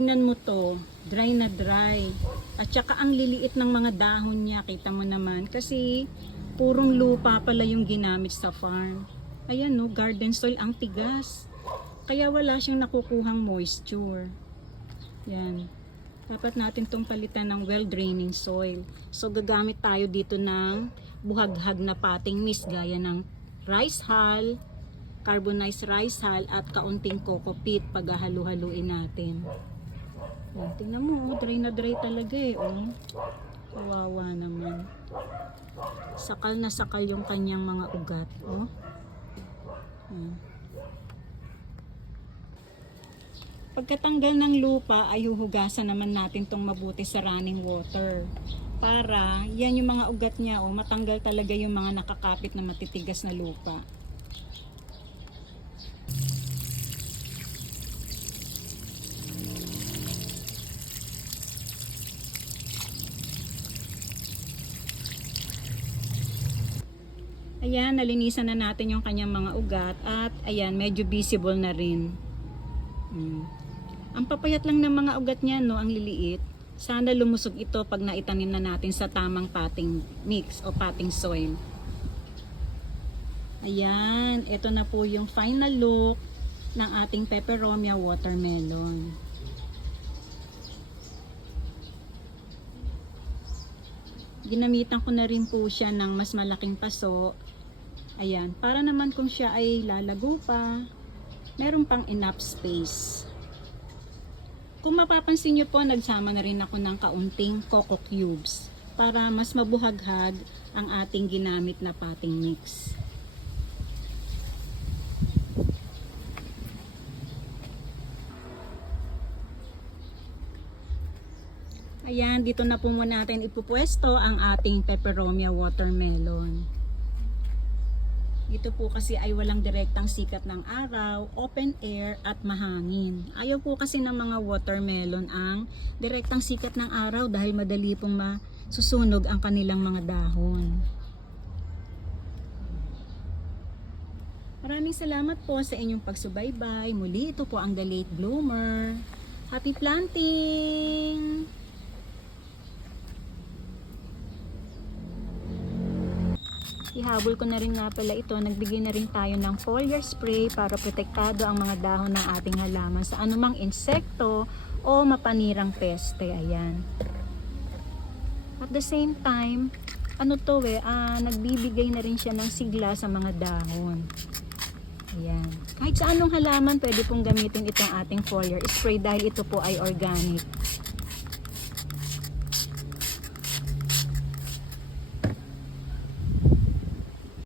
tignan mo to, dry na dry. At saka ang liliit ng mga dahon niya, kita mo naman. Kasi purong lupa pala yung ginamit sa farm. Ayan no, garden soil ang tigas. Kaya wala siyang nakukuhang moisture. Yan. Dapat natin tong palitan ng well-draining soil. So gagamit tayo dito ng buhaghag na potting mix gaya ng rice hull, carbonized rice hull at kaunting coco peat paghahalu-haluin natin. Yan, tingnan mo, dry na dry talaga eh. Oh. Kawawa naman. Sakal na sakal yung kanyang mga ugat. Oh. Yan. Pagkatanggal ng lupa ay huhugasan naman natin tong mabuti sa running water. Para yan yung mga ugat niya, oh, matanggal talaga yung mga nakakapit na matitigas na lupa. Ayan, nalinisan na natin yung kanyang mga ugat at ayan, medyo visible na rin. Ang papayat lang ng mga ugat niya, no, ang liliit. Sana lumusog ito pag naitanim na natin sa tamang potting mix o potting soil. Ayan, ito na po yung final look ng ating peperomia watermelon. Ginamitan ko na rin po siya ng mas malaking paso. Ayan, para naman kung siya ay lalago pa, meron pang enough space. Kung mapapansin nyo po, nagsama na rin ako ng kaunting coco cubes para mas mabuhaghag ang ating ginamit na potting mix. Ayan, dito na po muna natin ipupwesto ang ating peperomia watermelon. Dito po kasi ay walang direktang sikat ng araw, open air at mahangin. Ayaw po kasi ng mga watermelon ang direktang sikat ng araw dahil madali pong masusunog ang kanilang mga dahon. Maraming salamat po sa inyong pagsubaybay. Muli, ito po ang The Late Bloomer. Happy planting! Ihabol ko na rin nga pala ito, nagbigay na rin tayo ng foliar spray para protektado ang mga dahon ng ating halaman sa anumang insekto o mapanirang peste. Ayan. At the same time, nagbibigay na rin siya ng sigla sa mga dahon. Ayan. Kahit sa anong halaman, pwede pong gamitin itong ating foliar spray dahil ito po ay organic.